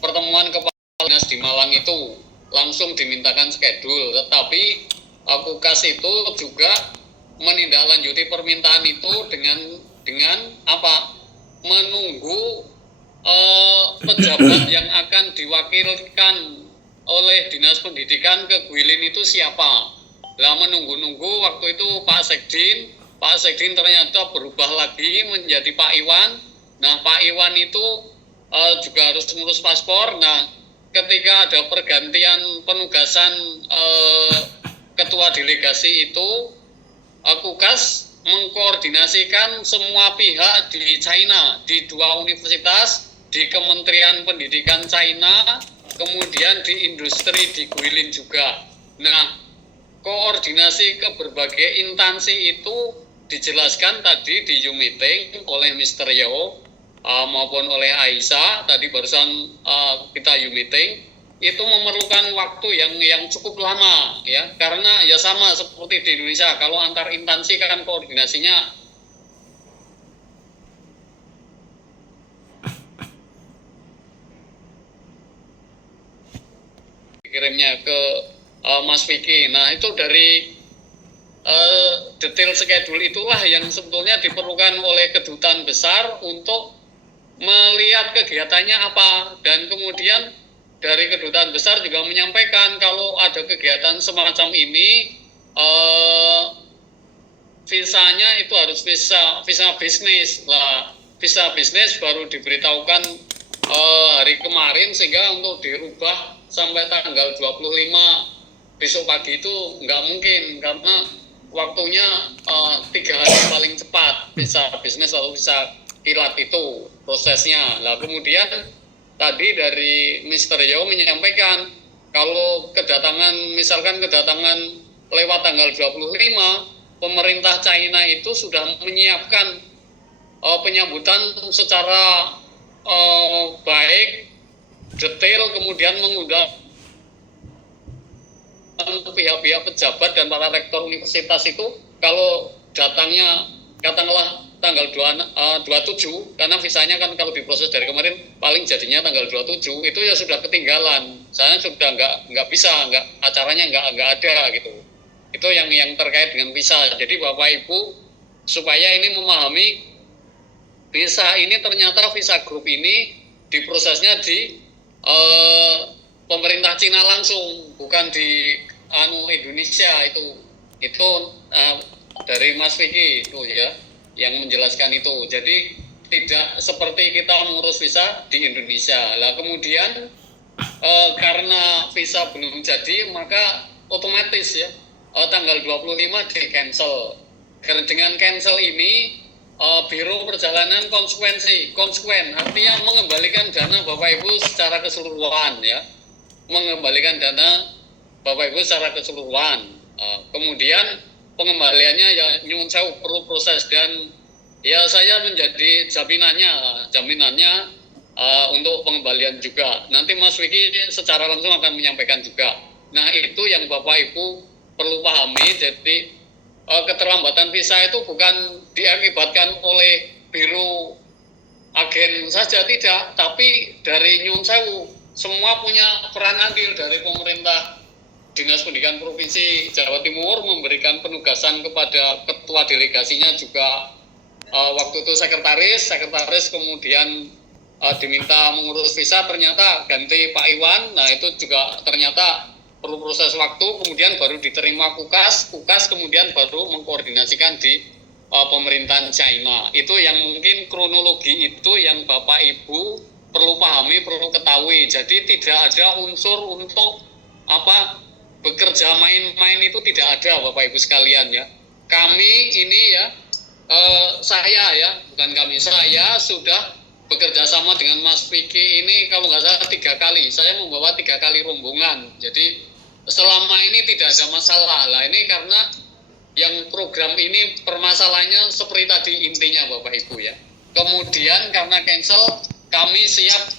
pertemuan kepala dinas di Malang itu langsung dimintakan schedule, tetapi Kukas itu juga menindaklanjuti permintaan itu dengan apa? Menunggu pejabat yang akan diwakilkan oleh Dinas Pendidikan ke Guilin itu siapa. Lah menunggu-nunggu waktu itu Pak Sekdin ternyata berubah lagi menjadi Pak Iwan. Nah Pak Iwan itu juga harus ngurus paspor. Nah ketika ada pergantian penugasan ketua delegasi itu, Kukas mengkoordinasikan semua pihak di China, di 2 universitas, di Kementerian Pendidikan China, kemudian di industri di Guilin juga. Nah, koordinasi ke berbagai instansi itu dijelaskan tadi di Zoom meeting oleh Mr. Yeo maupun oleh Aisyah, tadi barusan kita Zoom meeting, itu memerlukan waktu yang cukup lama ya, karena ya sama seperti di Indonesia, kalau antar instansi kan koordinasinya dikirimnya ke Mas Vicky. Nah itu dari detail schedule itulah yang sebetulnya diperlukan oleh kedutaan besar untuk melihat kegiatannya apa, dan kemudian dari kedutaan besar juga menyampaikan kalau ada kegiatan semacam ini visanya itu harus visa bisnis lah. Visa bisnis baru diberitahukan hari kemarin, sehingga untuk dirubah sampai tanggal 25 besok pagi itu nggak mungkin, karena waktunya 3 hari paling cepat visa bisnis atau visa kilat itu prosesnya. Nah kemudian tadi dari Mr. Yeo menyampaikan kalau misalkan kedatangan lewat tanggal 25, pemerintah China itu sudah menyiapkan penyambutan secara baik, detail, kemudian mengundang pihak-pihak pejabat dan para rektor universitas itu kalau datangnya katakanlah tanggal 27, karena visanya kan kalau diproses dari kemarin paling jadinya tanggal 27, itu ya sudah ketinggalan. Saya sudah nggak bisa, acaranya nggak ada gitu. Itu yang terkait dengan visa. Jadi Bapak Ibu supaya ini memahami, visa ini ternyata visa grup ini diprosesnya di pemerintah Cina langsung, bukan di Indonesia. Itu dari Mas Vicky itu ya yang menjelaskan itu. Jadi tidak seperti kita mengurus visa di Indonesia. Lah kemudian karena visa belum jadi, maka otomatis ya tanggal 25 di cancel. Karena dengan cancel ini Biro Perjalanan konsekuen, artinya mengembalikan dana Bapak Ibu secara keseluruhan ya. Mengembalikan dana Bapak Ibu secara keseluruhan. Kemudian pengembaliannya ya nyuwun sewu perlu proses, dan ya saya menjadi jaminannya untuk pengembalian juga. Nanti Mas Vicky secara langsung akan menyampaikan juga. Nah itu yang Bapak Ibu perlu pahami. Jadi keterlambatan visa itu bukan diakibatkan oleh biro agen saja, tidak, tapi dari nyuwun sewu semua punya peran andil. Dari pemerintah Dinas Pendidikan Provinsi Jawa Timur memberikan penugasan kepada ketua delegasinya juga waktu itu sekretaris kemudian diminta mengurus visa, ternyata ganti Pak Iwan. Nah itu juga ternyata perlu proses waktu, kemudian baru diterima Kukas kemudian baru mengkoordinasikan di pemerintahan China. Itu yang mungkin kronologi itu yang Bapak Ibu perlu pahami, perlu ketahui. Jadi tidak ada unsur untuk bekerja main-main, itu tidak ada Bapak Ibu sekalian ya. Kami ini ya, saya sudah bekerja sama dengan Mas Vicky ini kalau nggak salah 3 kali. Saya membawa 3 kali rombongan. Jadi selama ini tidak ada masalah. Lah ini karena yang program ini permasalahannya seperti tadi intinya Bapak Ibu ya. Kemudian karena cancel, kami siap,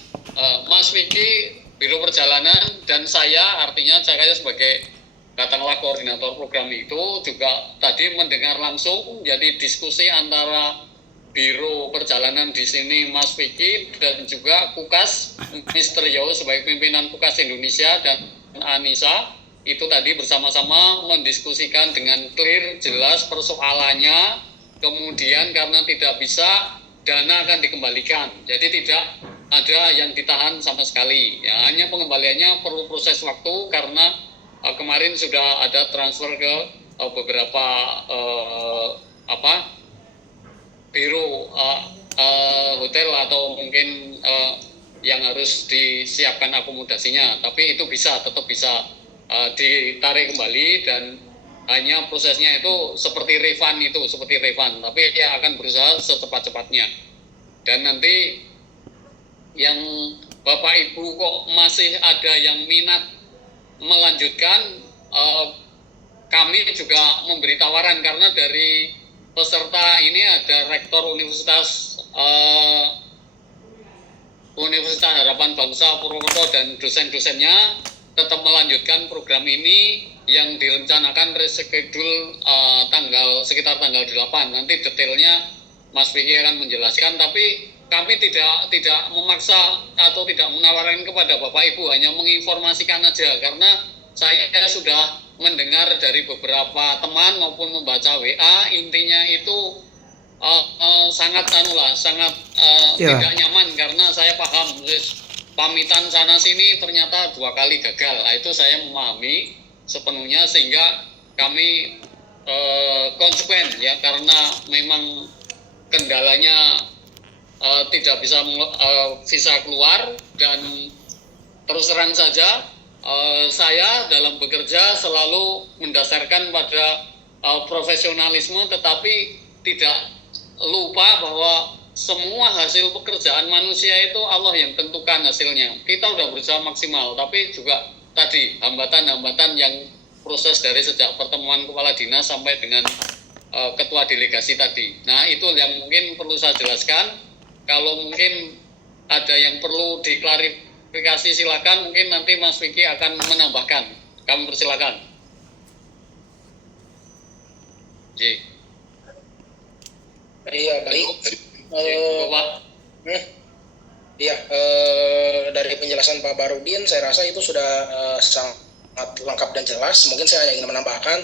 Mas Vicky, Biro Perjalanan, dan saya, artinya saya sebagai katakanlah koordinator program itu juga tadi mendengar langsung, jadi diskusi antara Biro Perjalanan di sini Mas Vicky, dan juga Kukas Mr. Yo sebagai pimpinan Kukas Indonesia, dan Anissa itu tadi bersama-sama mendiskusikan dengan clear, jelas persoalannya. Kemudian karena tidak bisa, dana akan dikembalikan. Jadi tidak ada yang ditahan sama sekali. Ya, hanya pengembaliannya perlu proses waktu karena kemarin sudah ada transfer ke beberapa biro hotel atau mungkin yang harus disiapkan akomodasinya. Tapi itu tetap bisa ditarik kembali, dan hanya prosesnya itu seperti refund, tapi dia akan berusaha secepat-cepatnya. Dan nanti yang Bapak Ibu kok masih ada yang minat melanjutkan, kami juga memberi tawaran, karena dari peserta ini ada Rektor Universitas Harapan Bangsa Purwokerto dan dosen-dosennya tetap melanjutkan program ini yang direncanakan reschedule sekitar tanggal 8. Nanti detailnya Mas Vicky akan menjelaskan, tapi kami tidak memaksa atau tidak menawarkan kepada Bapak Ibu, hanya menginformasikan aja, karena saya sudah mendengar dari beberapa teman maupun membaca WA, intinya itu sangat tidak nyaman, karena saya paham pamitan sana sini ternyata 2 kali gagal. Nah, itu saya memahami sepenuhnya, sehingga kami konsekuen ya, karena memang kendalanya tidak bisa visa keluar. Dan terus terang saja, saya dalam bekerja selalu mendasarkan pada profesionalisme, tetapi tidak lupa bahwa semua hasil pekerjaan manusia itu Allah yang tentukan hasilnya. Kita udah berusaha maksimal, tapi juga tadi hambatan-hambatan yang proses dari sejak pertemuan kepala dinas sampai dengan ketua delegasi tadi. Nah, itu yang mungkin perlu saya jelaskan. Kalau mungkin ada yang perlu diklarifikasi, silakan. Mungkin nanti Mas Vicky akan menambahkan. Kami persilakan. Iya, baik. Iya, dari penjelasan Pak Barudin, saya rasa itu sudah sangat lengkap dan jelas. Mungkin saya ingin menambahkan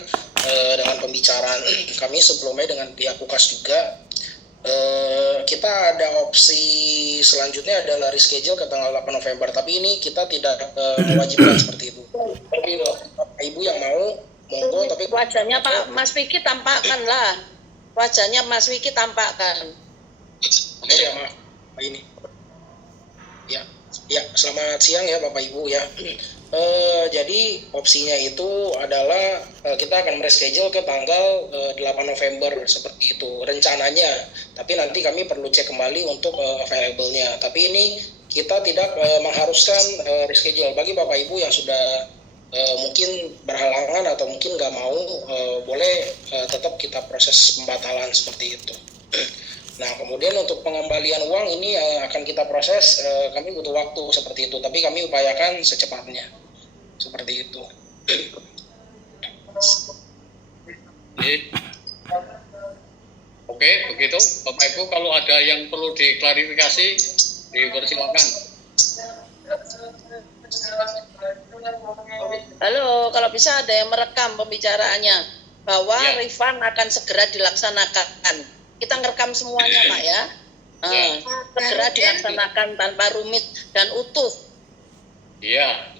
dengan pembicaraan kami sebelumnya dengan pihak UKAS juga. Kita ada opsi selanjutnya adalah reschedule ke tanggal 8 November, tapi ini kita tidak mewajibkan seperti itu. Tapi Bapak Ibu yang mau, monggo. Tapi wajahnya Pak Mas Vicky tampakkanlah. Wajahnya Mas Vicky tampakkan. Ya, maaf. Ini. Ya, selamat siang ya Bapak Ibu ya. Jadi opsinya itu adalah kita akan mereschedule ke tanggal 8 November seperti itu rencananya. Tapi nanti kami perlu cek kembali untuk available-nya. Tapi ini kita tidak mengharuskan reschedule. Bagi Bapak Ibu yang sudah mungkin berhalangan atau mungkin nggak mau, boleh tetap kita proses pembatalan seperti itu. Nah, kemudian untuk pengembalian uang ini akan kita proses, kami butuh waktu seperti itu, tapi kami upayakan secepatnya, seperti itu. Oke, begitu. Bapak Ibu, kalau ada yang perlu diklarifikasi, dipersilakan. Halo, kalau bisa ada yang merekam pembicaraannya, bahwa refund akan segera dilaksanakan. Kita ngerekam semuanya, Pak ya. Segera dilaksanakan tanpa rumit dan utuh. Iya,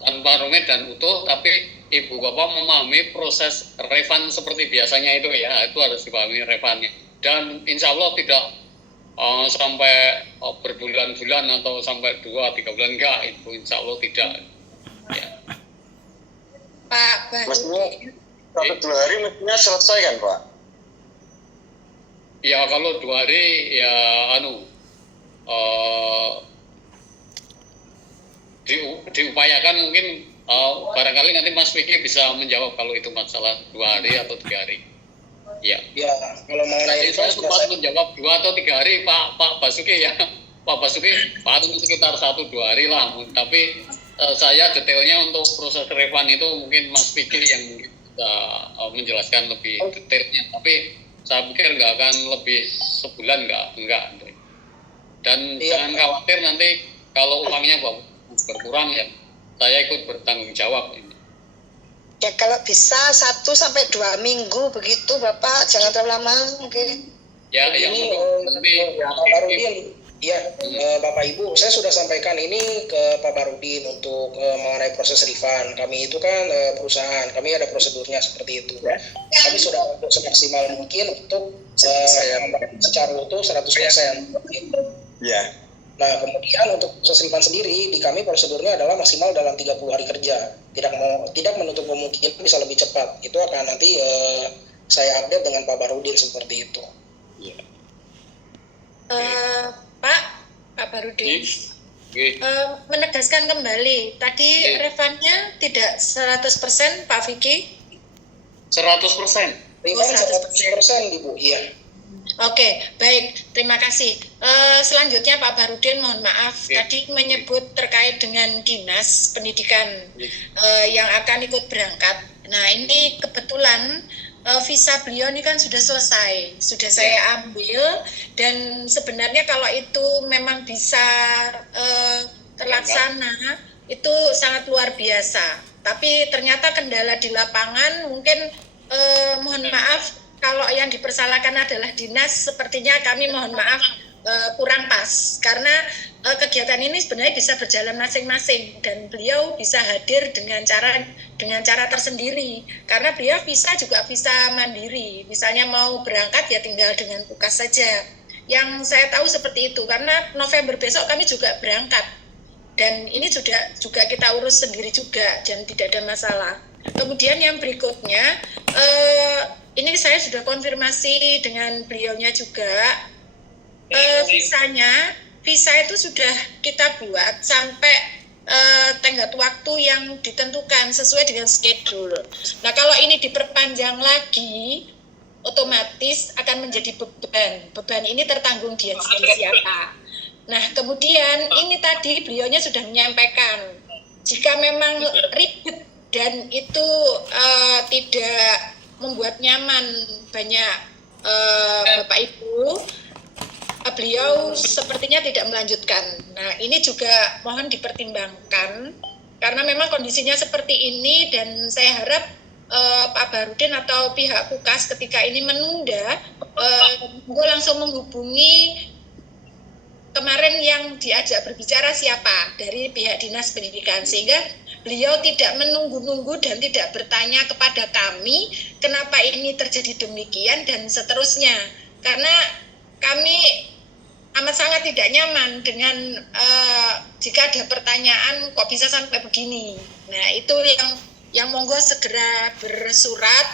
tanpa rumit dan utuh, tapi Ibu Bapak memahami proses refund seperti biasanya itu ya, itu harus dipahami refundnya. Dan insya Allah tidak sampai berbulan-bulan atau sampai 2-3 bulan, enggak, itu insya Allah tidak. Ya. Pak, maksudnya 1-2 hari mestinya selesai kan Pak? Ya kalau 2 hari ya diupayakan, mungkin barangkali nanti Mas Vicky bisa menjawab kalau itu masalah 2 hari atau 3 hari. Ya. Ya, kalau mengenai saya sempat menjawab 2 atau 3 hari Pak Basuki ya. Pak Basuki paling sekitar 1-2 hari lah. Tapi saya detailnya untuk proses refund itu mungkin Mas Vicky yang mungkin bisa menjelaskan lebih detailnya. Tapi saya pikir nggak akan lebih sebulan, enggak. Dan jangan khawatir nanti kalau uangnya berkurang ya saya ikut bertanggung jawab ini. Ya kalau bisa 1 sampai 2 minggu begitu Bapak, jangan terlalu lama mungkin. Ya, yang Ini nanti Pak Barudin, ya Bapak Ibu, saya sudah sampaikan ini ke Pak Barudin untuk mengenai proses refund. Kami itu kan perusahaan, kami ada prosedurnya seperti itu. Kami sudah semaksimal mungkin untuk secara utuh 100%. Ya. Nah, kemudian untuk proses refund sendiri di kami prosedurnya adalah maksimal dalam 30 hari kerja. Tidak menutup kemungkinan bisa lebih cepat. Itu akan nanti saya update dengan Pak Barudin seperti itu. ya. Pak Barudin, Oke. menegaskan kembali tadi refundnya tidak 100% Pak Vicky. 100%. Refund 100%. 100% Ibu, iya. Oke, baik, terima kasih. Selanjutnya Pak Barudin, mohon maaf, tadi menyebut terkait dengan dinas pendidikan yang akan ikut berangkat. Nah, ini kebetulan visa beliau ini kan sudah selesai, sudah saya ambil, dan sebenarnya kalau itu memang bisa terlaksana, itu sangat luar biasa. Tapi ternyata kendala di lapangan mungkin mohon maaf, kalau yang dipersalahkan adalah dinas, sepertinya kami mohon maaf kurang pas, karena kegiatan ini sebenarnya bisa berjalan masing-masing dan beliau bisa hadir dengan cara tersendiri, karena beliau bisa mandiri, misalnya mau berangkat ya tinggal dengan tugas saja. Yang saya tahu seperti itu, karena November besok kami juga berangkat dan ini juga kita urus sendiri juga dan tidak ada masalah. Kemudian yang berikutnya, ini saya sudah konfirmasi dengan beliaunya juga. Visa itu sudah kita buat sampai tenggat waktu yang ditentukan sesuai dengan schedule. Nah, kalau ini diperpanjang lagi, otomatis akan menjadi beban. Beban ini tertanggung di siapa? Nah, kemudian ini tadi beliaunya sudah menyampaikan, jika memang ribet dan itu tidak membuat nyaman banyak Bapak Ibu, beliau sepertinya tidak melanjutkan. Nah, ini juga mohon dipertimbangkan karena memang kondisinya seperti ini, dan saya harap Pak Barudin atau pihak PUKAS ketika ini menunda, gue langsung menghubungi kemarin yang diajak berbicara siapa dari pihak Dinas Pendidikan, sehingga beliau tidak menunggu-nunggu dan tidak bertanya kepada kami kenapa ini terjadi demikian dan seterusnya, karena kami amat sangat tidak nyaman dengan jika ada pertanyaan kok bisa sampai begini. Nah, itu yang monggo segera bersurat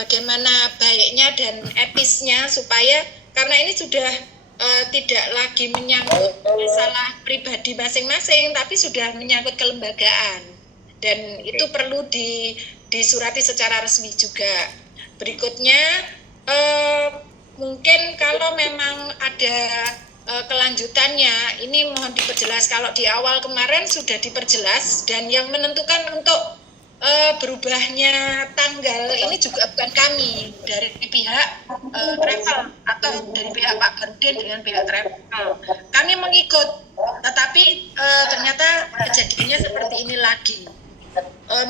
bagaimana baiknya dan etisnya, supaya karena ini sudah tidak lagi menyangkut masalah pribadi masing-masing, tapi sudah menyangkut kelembagaan, dan itu perlu disurati secara resmi juga. Berikutnya, mungkin kalau memang ada kelanjutannya, ini mohon diperjelas. Kalau di awal kemarin sudah diperjelas, dan yang menentukan untuk berubahnya tanggal ini juga bukan kami, dari pihak travel atau dari pihak Pak Barudin dengan pihak travel. Kami mengikut, tetapi ternyata kejadiannya seperti ini lagi.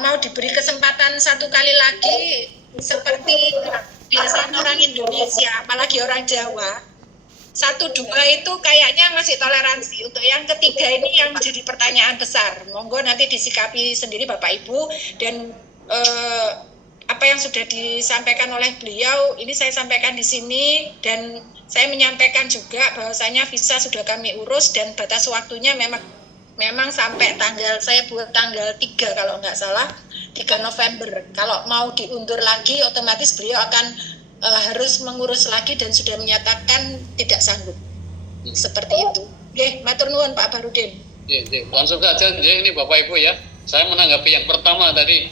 Mau diberi kesempatan satu kali lagi seperti biasanya orang Indonesia, apalagi orang Jawa. 1, 2 itu kayaknya masih toleransi. Untuk yang ketiga ini yang menjadi pertanyaan besar. Monggo nanti disikapi sendiri Bapak Ibu, dan apa yang sudah disampaikan oleh beliau ini saya sampaikan di sini, dan saya menyampaikan juga bahwasanya visa sudah kami urus dan batas waktunya memang sampai saya buat tanggal 3 kalau nggak salah, 3 November. Kalau mau diundur lagi otomatis beliau akan harus mengurus lagi dan sudah menyatakan tidak sanggup. Seperti itu. Oke, matur nuwun Pak Barudin. Langsung saja ini Bapak Ibu ya. Saya menanggapi yang pertama tadi.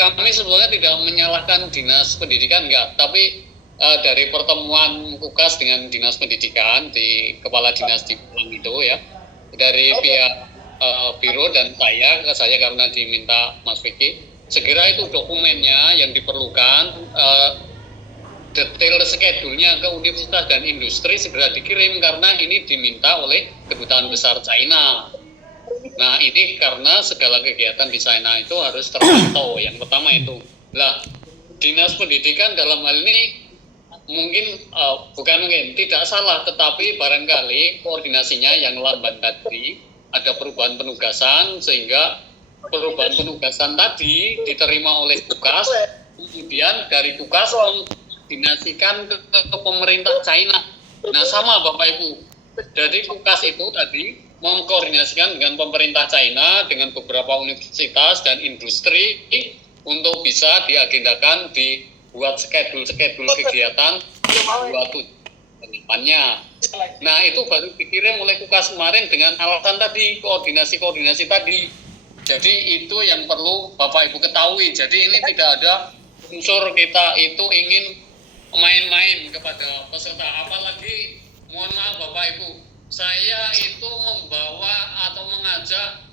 Kami sebetulnya tidak menyalahkan Dinas Pendidikan, enggak, tapi dari pertemuan PUKAS dengan Dinas Pendidikan di Kepala Dinas di Pulang itu ya, dari pihak Biro dan saya karena diminta Mas Vicky, segera itu dokumennya yang diperlukan detail schedule-nya ke universitas dan industri segera dikirim karena ini diminta oleh kedutaan besar China. Nah, ini karena segala kegiatan di China itu harus terpantau. Yang pertama itu. Lah, Dinas Pendidikan dalam hal ini tidak salah, tetapi barangkali koordinasinya yang lambat tadi, ada perubahan penugasan sehingga perubahan penugasan tadi diterima oleh Tukas, kemudian dari Tukas mengkoordinasikan ke pemerintah China. Nah, sama Bapak Ibu. Jadi Tukas itu tadi mengkoordinasikan dengan pemerintah China, dengan beberapa universitas dan industri untuk bisa diagendakan dibuat schedule kegiatan buat depannya. Nah, itu baru dikirim oleh Tukas kemarin dengan alasan tadi, koordinasi tadi. Jadi itu yang perlu Bapak Ibu ketahui. Jadi ini tidak ada unsur kita itu ingin main-main kepada peserta. Apalagi, mohon maaf Bapak Ibu, saya itu membawa atau mengajak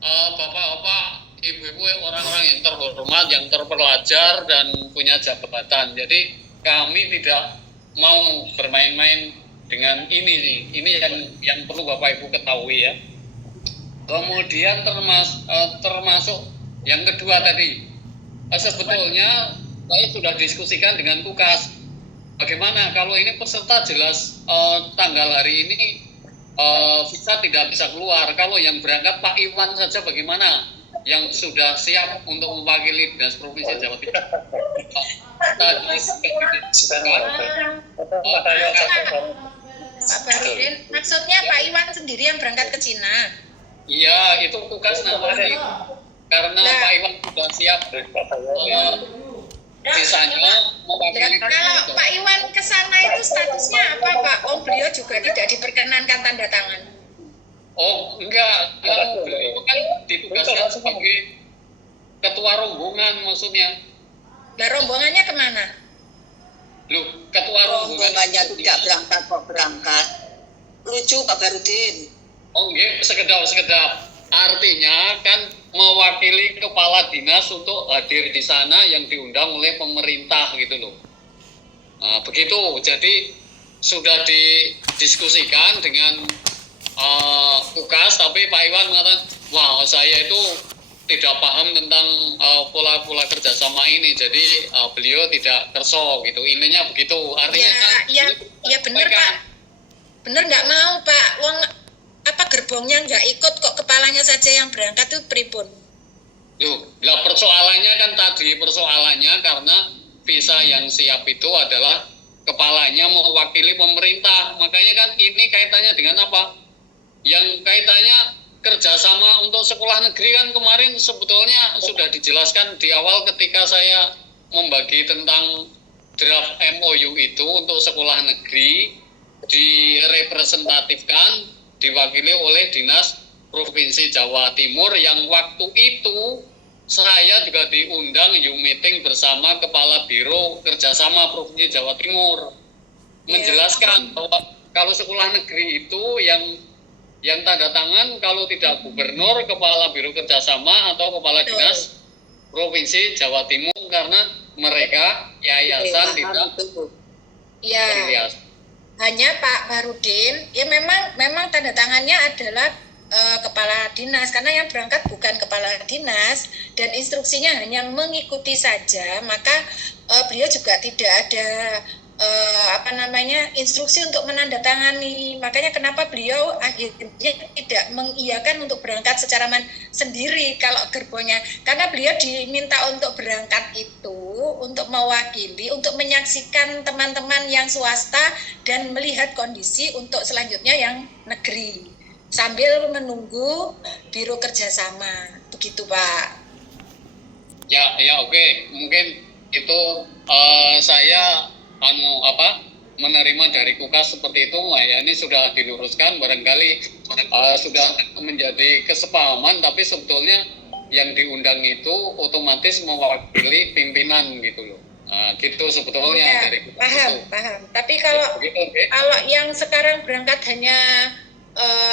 Bapak-bapak, Ibu-ibu, orang-orang yang terhormat, yang terpelajar dan punya jabatan. Jadi kami tidak mau bermain-main dengan ini nih. Ini yang perlu Bapak Ibu ketahui ya. Kemudian termasuk yang kedua tadi, sebetulnya saya sudah diskusikan dengan Tukas. Bagaimana kalau ini peserta jelas tanggal hari ini visa tidak bisa keluar. Kalau yang berangkat Pak Iwan saja bagaimana? Yang sudah siap untuk mewakili Dinas Provinsi Jawa Timur. Pak Barudin, maksudnya Pak Iwan sendiri yang berangkat ke Cina? Iya, itu Tugas namanya. Karena Pak Iwan sudah siap visanya mewakili. Kalau Pak Iwan ke sana itu statusnya apa Pak? Oh, beliau juga tidak diperkenankan tanda tangan. Oh, enggak. Beliau kan ditugaskan sebagai ketua rombongan maksudnya. Nah, rombongannya kemana? Loh, ketua rombongannya tidak berangkat kok berangkat. Lucu Pak Barudin. Oh, enggak, sekedap. Artinya kan mewakili kepala dinas untuk hadir di sana yang diundang oleh pemerintah gitu loh. Nah, begitu. Jadi sudah didiskusikan dengan Tukas, tapi Pak Iwan mengatakan, wah saya itu tidak paham tentang pola-pola kerjasama ini, jadi beliau tidak kerso gitu. Intinya begitu. Artinya ya benar Pak. Benar nggak mau Pak. Wong apa gerbongnya nggak ikut kok, kepalanya saja yang berangkat itu pripun? Loh, lah persoalannya kan tadi karena visa yang siap itu adalah kepalanya mewakili pemerintah. Makanya kan ini kaitannya dengan apa? Yang kaitannya kerjasama untuk sekolah negeri kan kemarin sebetulnya sudah dijelaskan di awal ketika saya membagi tentang draft MOU itu untuk sekolah negeri direpresentatifkan, diwakili oleh Dinas Provinsi Jawa Timur yang waktu itu saya juga diundang meeting bersama Kepala Biro Kerjasama Provinsi Jawa Timur menjelaskan bahwa kalau sekolah negeri itu yang tanda tangan kalau tidak gubernur, kepala biro kerjasama atau kepala dinas provinsi Jawa Timur karena mereka yayasan tidak hanya Pak Barudin ya memang tanda tangannya adalah kepala dinas karena yang berangkat bukan kepala dinas dan instruksinya hanya mengikuti saja, maka beliau juga tidak ada instruksi untuk menandatangani. Makanya kenapa beliau akhirnya tidak mengiyakan untuk berangkat secara sendiri kalau gerbongnya, karena beliau diminta untuk berangkat itu untuk mewakili, untuk menyaksikan teman-teman yang swasta dan melihat kondisi untuk selanjutnya yang negeri sambil menunggu biro kerjasama. Begitu Pak. Ya oke. Mungkin itu saya menerima dari Kukas seperti itu. Ya, ini sudah diluruskan, barangkali sudah menjadi kesepahaman, tapi sebetulnya yang diundang itu otomatis mewakili pimpinan gitu loh. Gitu sebetulnya dari Kukas. Paham. Tapi kalau yang sekarang berangkat hanya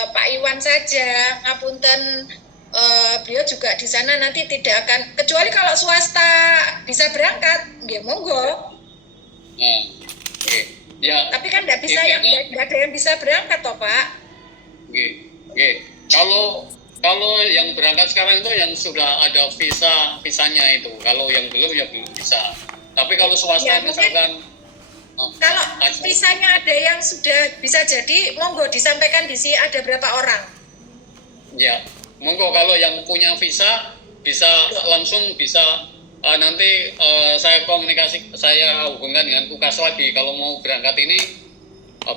Pak Iwan saja, ngapunten, beliau juga di sana nanti tidak akan, kecuali kalau swasta bisa berangkat, nggih monggo. Nah, oke. Ya, Tapi kan nggak bisa nggak ada yang bisa berangkat toh Pak. oke. Oke. Kalau yang berangkat sekarang itu yang sudah ada visanya itu. Kalau yang belum ya belum bisa. Tapi kalau swasta Ya, mungkin misalkan kalau visanya ada yang sudah bisa jadi, monggo disampaikan di sini ada berapa orang. ya, monggo kalau yang punya visa bisa langsung bisa nanti saya hubungkan dengan tugas lagi kalau mau berangkat ini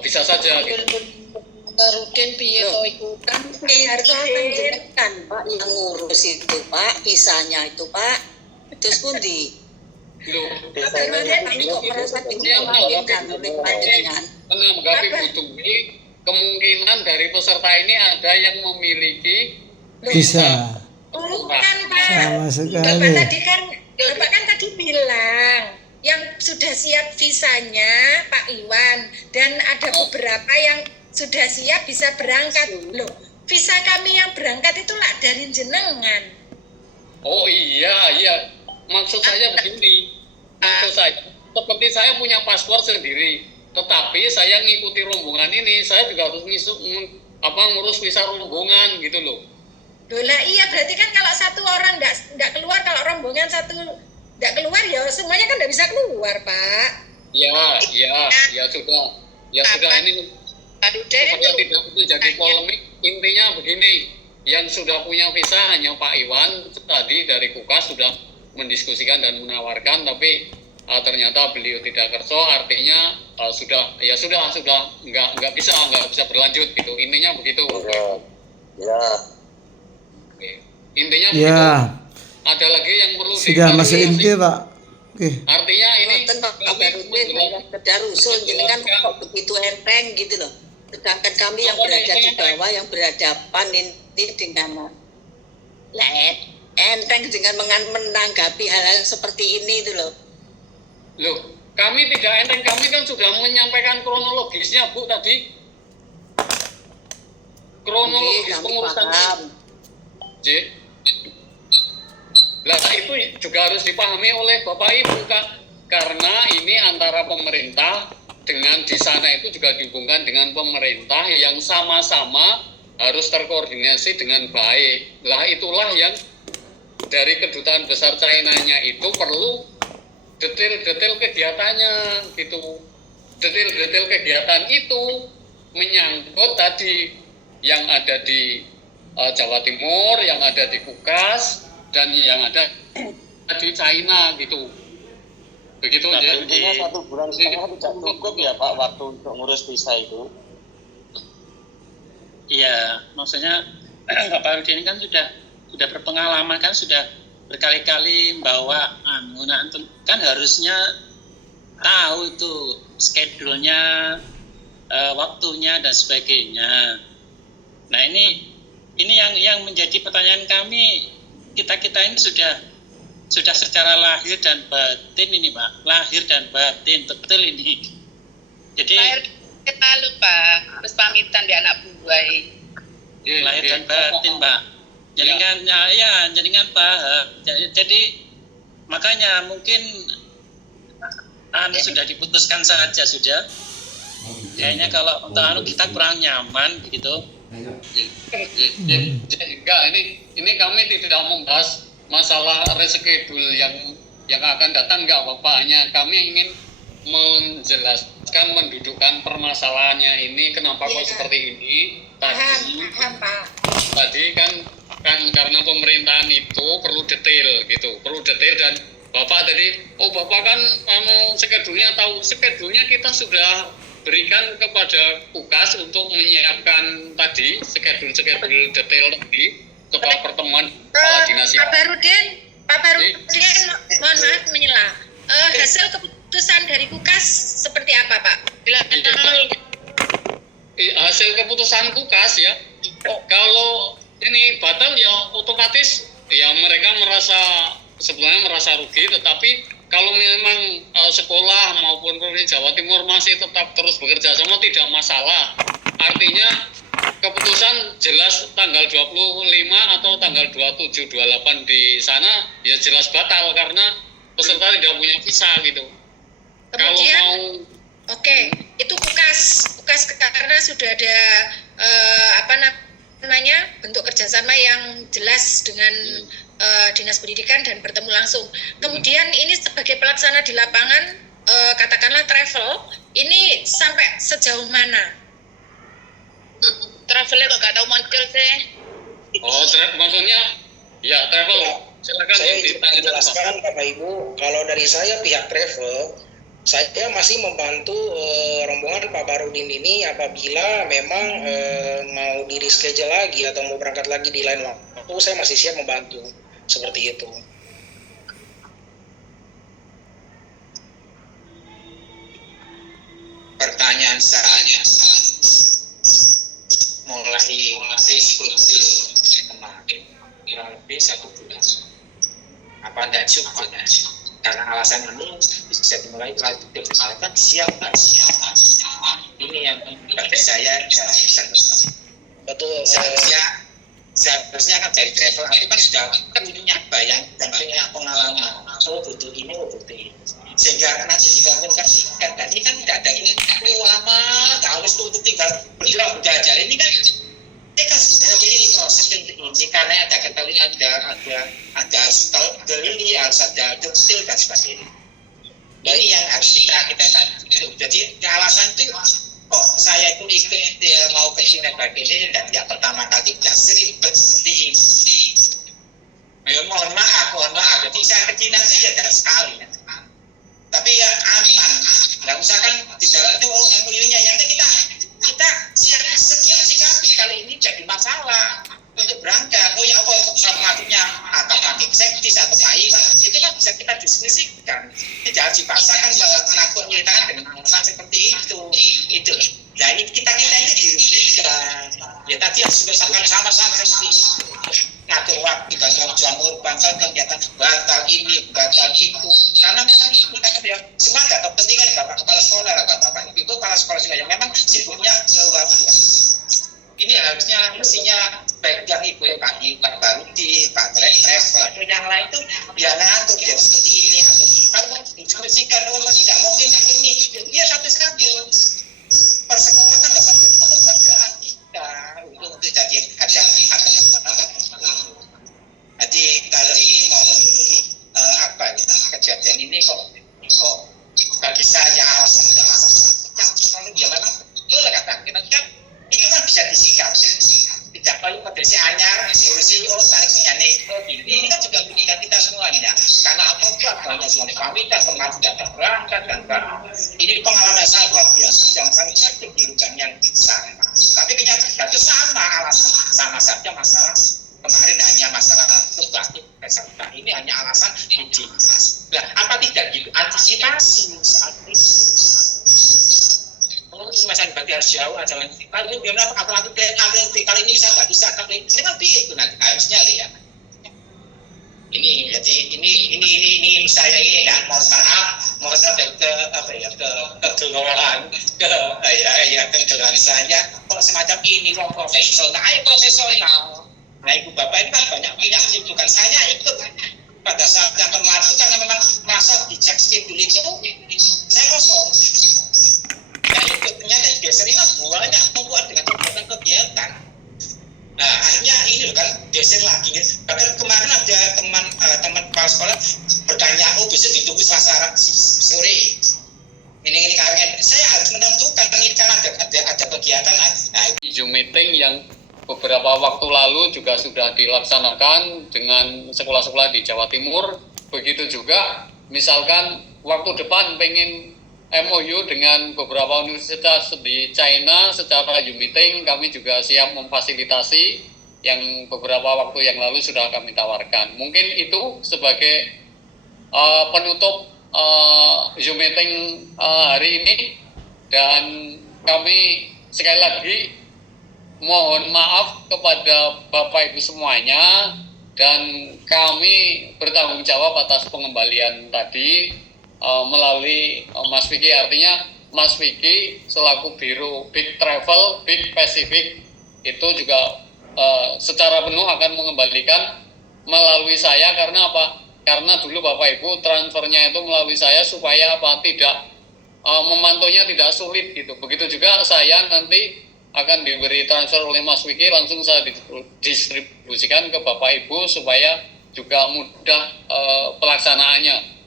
bisa saja gitu. Rutin piye to iku kan harus Kan Pak yang ngurus itu Pak, visanya itu Pak. Terus pundi? Loh, Kami kok merasa dipermainkan oleh panjenengan. menanggapi Bu Tumi, kemungkinan dari peserta ini ada yang memiliki Bisa. Bukan Pak. Sama sekali. Bapak kan tadi bilang yang sudah siap visanya Pak Iwan dan ada beberapa yang sudah siap bisa berangkat. Loh, visa kami yang berangkat itu lah dari jenengan. Oh iya, maksud saya begini, seperti saya punya paspor sendiri, tetapi saya ngikuti rombongan ini, saya juga harus ngurus visa rombongan gitu loh. Loh lah iya, berarti kan kalau satu orang nggak keluar, kalau rombongan satu nggak keluar ya semuanya kan nggak bisa keluar Pak. Ya sudah ini supaya tidak itu jadi polemik. Intinya begini, yang sudah punya visa hanya Pak Iwan tadi dari Kukas sudah mendiskusikan dan menawarkan, tapi ternyata beliau tidak kerso, artinya sudah nggak bisa berlanjut gitu. Intinya begitu. Ya. Oke. Intinya Ya, begitu. Ada lagi yang perlu sudah masuk diklarifikasi? inti Pak. Oke. Artinya ini Pak Barudin sekedar usul jenengan kok begitu enteng gitu loh. Sedangkan kami yang berada di bawah yang berhadapan ini dengan enteng dengan menanggapi hal-hal seperti ini itu loh. Loh, kami tidak enteng, kami kan sudah menyampaikan kronologisnya Bu tadi. Kronologis Kami pengurusan. paham. Lah itu juga harus dipahami oleh Bapak Ibu Kak, karena ini antara pemerintah dengan di sana itu juga dihubungkan dengan pemerintah yang sama-sama harus terkoordinasi dengan baik. Lah itulah yang dari kedutaan besar China-nya itu perlu detail-detail kegiatannya gitu. Detail-detail kegiatan itu menyangkut tadi yang ada di Jawa Timur, yang ada di Kukas, dan yang ada di China gitu. Begitu Nah, ya. intinya 1 bulan setengah tidak cukup ya Pak waktu untuk ngurus visa itu. Iya, maksudnya Pak Rudi ini kan sudah berpengalaman, kan sudah berkali-kali membawa kan harusnya tahu itu schedule-nya, waktunya dan sebagainya. Nah ini yang menjadi pertanyaan kami, kita ini sudah secara lahir dan batin ini Pak, lahir dan batin betul ini. Jadi Lalu Pak, terus pamitan di anak buah. lahir dan batin Pak. Jaringan paham. Jadi makanya mungkin sudah diputuskan saja sudah. Kayaknya kalau untuk kita kurang nyaman begitu. Enggak, ini kami tidak membahas masalah reschedule yang akan datang, enggak Bapak, hanya kami ingin menjelaskan, mendudukkan permasalahannya ini kenapa kok seperti ini. Paham Pak. Tadi kan karena pemerintahan itu perlu detail gitu, dan Bapak tadi, Bapak kan schedule-nya kita sudah berikan kepada Kukas untuk menyiapkan tadi schedule detail tadi setelah pertemuan kepala dinas. Pak Barudin, mohon maaf menyela. Hasil keputusan dari Kukas seperti apa Pak? Hasil keputusan Kukas ya, kalau ini batal ya otomatis ya mereka sebenarnya merasa rugi, tetapi kalau memang sekolah maupun Provinsi Jawa Timur masih tetap terus bekerja sama tidak masalah. Artinya keputusan jelas tanggal 25 atau tanggal 27, 28 di sana ya jelas batal karena peserta tidak punya visa gitu. Kemudian Kalau mau oke, itu UKAS karena sudah ada bentuk kerjasama yang jelas dengan Dinas Pendidikan dan bertemu langsung. Kemudian ini sebagai pelaksana di lapangan, katakanlah travel, ini sampai sejauh mana? Travelnya kok gak tahu muncul sih. maksudnya ya travel. Silakan Saya yang izin ditanya menjelaskan Bapak Ibu, kalau dari saya pihak travel, saya masih membantu rombongan Pak Barudin ini apabila memang mau di reschedule lagi atau mau berangkat lagi di lain waktu, saya masih siap membantu seperti itu. Pertanyaan saya mulai seperti kemarin kurang lebih 1 bulan, apa tidak cukup? Karena alasan ini bisa dimulai kan siap nggak? Ini yang bagi saya bisa. Betul. Seharusnya kan dari travel itu kan sudah punya bayang dan punya pengalaman. Oh butuh ini, oh butuh ini. Sehingga nanti dibangunkan ikan dan ini kan tidak ada ini lama, harus untuk tinggal berjuang belajar. Ini kan sebenarnya begini proses ini karena ada ketahuan ada beli, harus ada detail dan sebagainya. Ini yang harus kita tadi. Jadi alasan itu kok saya itu ikut mau ke China ini dan tidak pertama kali tidak seribet seperti ini. Mohon maaf. Jadi saya ke China itu ya tidak sekali. Tapi ya aman. Nggak usah kan di dalam itu MOU-nya ya kita siap sikapi kali ini jadi masalah untuk berangkat. Oh ya apa satunya atau pakai sektis atau KI itu kan bisa kita diskusikan. Tidak harus dipaksakan menakut-nakutkan dengan alasan seperti itu. Nah ini kita ini dirugikan. Ya tadi yang sudah sama-sama seperti ngatur waktu, bantuan jamur, bantuan kegiatan batal ini, batal itu. Karena memang itu kita ya semua ada kepentingan Bapak Kepala Sekolah, Bapak Ibu Kepala Sekolah juga yang memang sibuknya luar biasa. Ini harusnya mestinya baik yang Ibu Pak Barudi, Pak Travel atau yang lain itu ya ngatur ya seperti ini. Kalau diskusikan tidak mungkin ini, dia satu-satu. Persekolah kan dapat itu kebahagiaan kita untuk jadi ada. Jadi kalau ini mau menutupi kejadian ini kok bagi saya alasan yang selalu ya memang betul lah kata kita kan itu kan bisa disikat. Tidak perlu potensi anyar ngurusi tanggungan ini kan juga merugikan kita semua nih. Karena apa banyak suami kami dan teman tidak berangkat dan ini pengalaman saya luar biasa. Jangan sampai jatuh di lubang yang sama. Tapi kenyataan itu sama alasan sama saja masalah. Kemarin hanya masalah substantif peserta ini hanya alasan rutinitas. Nah, apa tidak diantisipasi saat itu? Oh, ini masalah berarti harus jauh aja. Lalu gimana alternatif kali ini bisa nggak bisa? Tapi ini kan itu nanti harusnya lihat. Ini jadi ini saya ini ya mohon maaf ke keduluan keduluan saya kok semacam ini wong profesional profesional. Nah ibu bapak ini kan banyak punya kesibukan. Saya ikut pada saat yang kemarin itu karena memang masa di cek schedule itu saya kosong. Nah ikut ternyata digeserin banyak membuat dengan kegiatan. Nah akhirnya ini loh kan geser lagi. Bahkan kemarin ada teman kepala sekolah bertanya, oh besok ditunggu Selasa sore. Ini karena saya harus menentukan ini kan ada kegiatan. Nah, Zoom meeting yang beberapa waktu lalu juga sudah dilaksanakan dengan sekolah-sekolah di Jawa Timur. Begitu juga misalkan waktu depan pengen MOU dengan beberapa universitas di China secara Zoom meeting, kami juga siap memfasilitasi yang beberapa waktu yang lalu sudah kami tawarkan. Mungkin itu sebagai penutup Zoom meeting hari ini, dan kami sekali lagi mohon maaf kepada Bapak Ibu semuanya, dan kami bertanggung jawab atas pengembalian tadi melalui Mas Vicky. Artinya Mas Vicky selaku Biro Big Travel, Big Pacific itu juga secara penuh akan mengembalikan melalui saya. Karena apa? Karena dulu Bapak Ibu transfernya itu melalui saya supaya apa? Tidak memantaunya tidak sulit gitu. Begitu juga saya nanti akan diberi transfer oleh Mas Wiki, langsung saya distribusikan ke Bapak Ibu supaya juga mudah pelaksanaannya.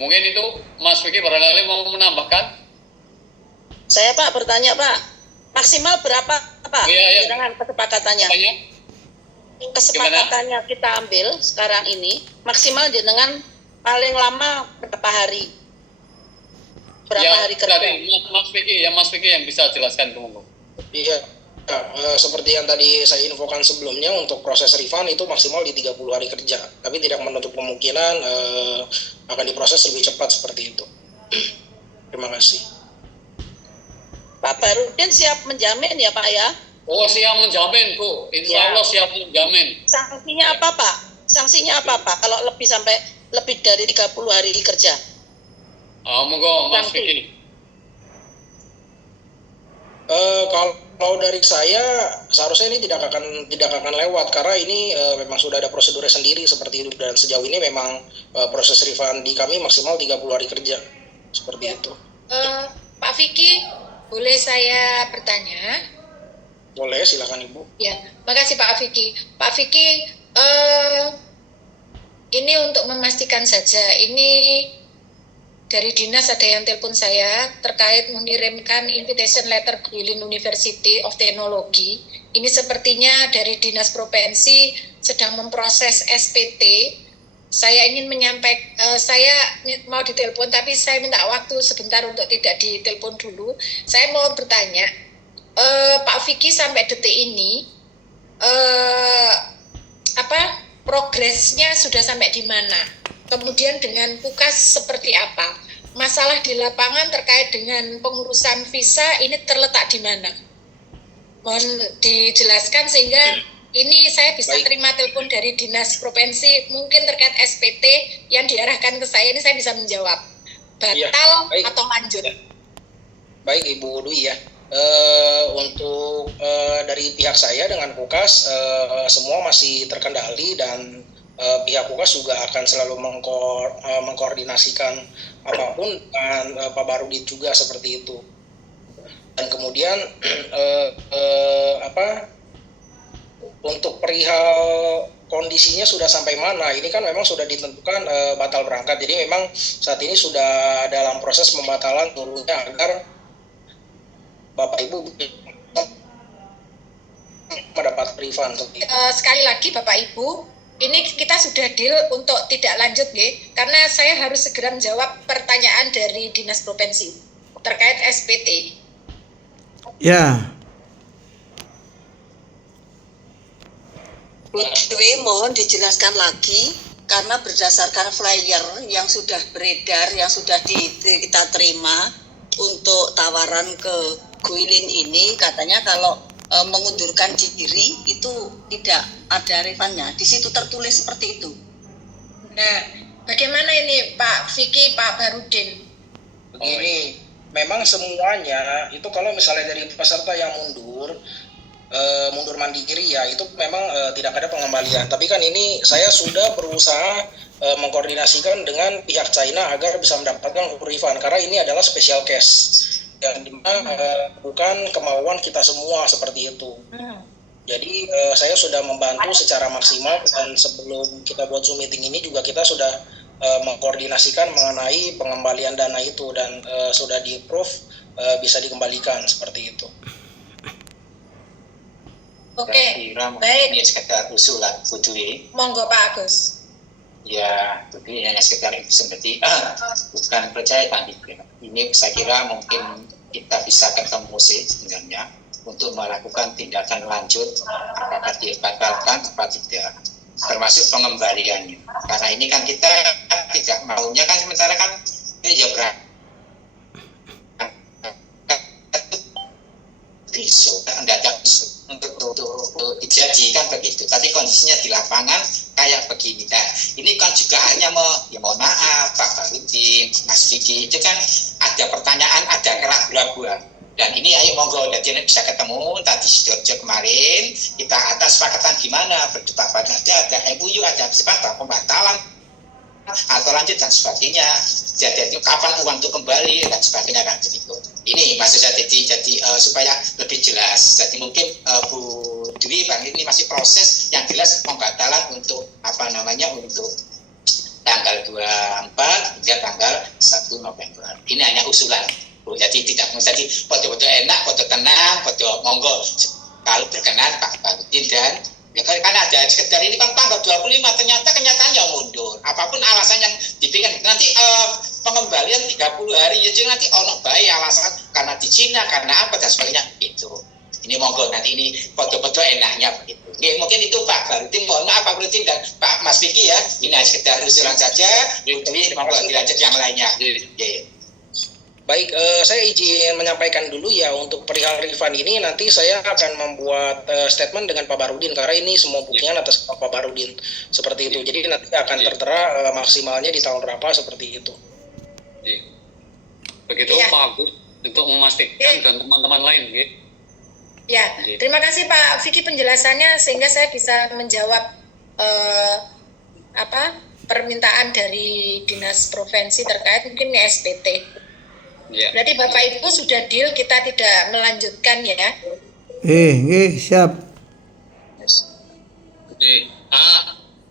Mungkin itu Mas Wiki barangkali mau menambahkan. Saya Pak bertanya Pak, maksimal berapa Pak dengan kesepakatannya? Kesepakatannya kita ambil sekarang ini maksimal dengan paling lama berapa hari? Berapa hari kerja? Mas Vicky yang bisa jelaskan dulu. Iya, seperti yang tadi saya infokan sebelumnya, untuk proses refund itu maksimal di 30 hari kerja, tapi tidak menutup kemungkinan akan diproses lebih cepat seperti itu. Terima kasih. Pak Barudin siap menjamin ya Pak ya? Oh, siap menjamin Bu, insya Allah siap menjamin. Sanksinya apa Pak? Sanksinya apa Pak kalau lebih dari 30 hari kerja? Monggo Mas Vicky. Kalau dari saya seharusnya ini tidak akan lewat, karena ini memang sudah ada prosedurnya sendiri seperti itu, dan sejauh ini memang proses refund di kami maksimal 30 hari kerja seperti itu. Pak Vicky, boleh saya bertanya? Boleh, silakan Ibu. Ya, makasih Pak Vicky. Pak Vicky, ini untuk memastikan saja, ini dari dinas ada yang telepon saya terkait mengirimkan invitation letter Guilin University of Technology. Ini sepertinya dari dinas provinsi sedang memproses SPT. Saya ingin menyampaikan, saya mau ditelepon tapi saya minta waktu sebentar untuk tidak ditelepon dulu. Saya mau bertanya, Pak Vicky sampai detik ini, progresnya sudah sampai di mana? Kemudian dengan PUKAS seperti apa? Masalah di lapangan terkait dengan pengurusan visa ini terletak di mana? Mohon dijelaskan sehingga ini saya bisa terima telepon dari dinas provinsi mungkin terkait SPT yang diarahkan ke saya, ini saya bisa menjawab batal atau lanjut. Baik Ibu Dwi ya. Untuk dari pihak saya dengan PUKAS semua masih terkendali, dan pihak PUKAS juga akan selalu mengkoordinasikan apapun dengan Pak Barudin juga seperti itu. Dan kemudian untuk perihal kondisinya sudah sampai mana, ini kan memang sudah ditentukan batal berangkat. Jadi memang saat ini sudah dalam proses pembatalan turunnya agar Bapak Ibu mendapat refund. Sekali lagi Bapak Ibu, ini kita sudah deal untuk tidak lanjut karena saya harus segera menjawab pertanyaan dari dinas provinsi terkait SPT. Ya. Bu Dwi, mohon dijelaskan lagi, karena berdasarkan flyer yang sudah beredar, yang sudah kita terima untuk tawaran ke Guilin ini, katanya kalau mengundurkan diri itu tidak ada refundnya. Di situ tertulis seperti itu. Nah, bagaimana ini Pak Vicky, Pak Barudin? Begini, memang semuanya itu kalau misalnya dari peserta yang mundur mandiri ya, itu memang tidak ada pengembalian. Tapi kan ini saya sudah berusaha mengkoordinasikan dengan pihak China agar bisa mendapatkan refund, karena ini adalah special case yang dimana bukan kemauan kita semua seperti itu. Jadi saya sudah membantu secara maksimal, dan sebelum kita buat Zoom meeting ini juga kita sudah mengkoordinasikan mengenai pengembalian dana itu, dan sudah di-approve bisa dikembalikan seperti itu. Oke, baik. Ini sekedar usulan, Bu Dwi. Monggo Pak Agus. Ya, tapi hanya sekedar itu seperti bukan percaya tapi ini saya kira mungkin kita bisa ketemu sih sebenarnya untuk melakukan tindakan lanjut, apakah dibatalkan apa tidak, termasuk pengembaliannya. Karena ini kan kita tidak maunya kan sementara kan ini ya mendadak untuk dijadikan begitu, tapi kondisinya di lapangan kayak begini. Nah, ini kan juga hanya mohon maaf Pak Barudin, Mas Vicky, itu kan ada pertanyaan, ada keraguan-keraguan. Dan ini ayo monggo, jadi bisa ketemu tadi Sidoarjo kemarin, kita atas kesepakatan gimana, berdebat pada ada MUU, ada kesepakatan pembatalan atau lanjut dan sebagainya. Jadi kapan uang itu kembali dan sebagainya kan begitu. Ini maksud saya jadi supaya lebih jelas. Jadi mungkin Bu Dwi Bang ini masih proses yang jelas pembatalan untuk untuk tanggal 24 hingga tanggal 1 November. Ini hanya usulan. Jadi tidak menjadi foto-foto enak, foto tenang, foto monggo kalau berkenan Pak Balutin dan ya kan ada sekedar ini kan tanggal 25 ternyata kenyataannya mundur. Apapun alasan yang diberikan nanti pengembalian 30 hari ya nanti ono baik alasan karena di Cina karena apa dan sebagainya itu. Ini monggo nanti ini foto-foto enaknya begitu. Oke, mungkin itu Pak Balutin, mohon maaf Pak Balutin dan Pak Mas Vicky ya. Ini sekedar usulan saja. Jadi monggo dilanjut yang lainnya. Oke. Baik, saya izin menyampaikan dulu ya untuk perihal refund ini nanti saya akan membuat statement dengan Pak Barudin karena ini semua buktinya atas Pak Barudin seperti itu. Jadi nanti akan tertera maksimalnya di tahun berapa seperti itu. Begitu Pak Agus untuk memastikan dan teman-teman lain. Ya, terima kasih Pak Vicky penjelasannya sehingga saya bisa menjawab permintaan dari Dinas Provinsi terkait mungkin SPT. Ya. Berarti Bapak Ibu sudah deal kita tidak melanjutkan ya? Siap.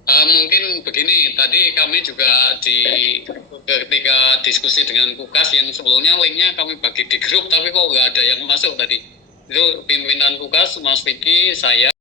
Mungkin begini, tadi kami juga ketika diskusi dengan Kukas yang sebelumnya linknya kami bagi di grup, tapi kok nggak ada yang masuk tadi. Itu pimpinan Kukas, Mas Vicky, saya.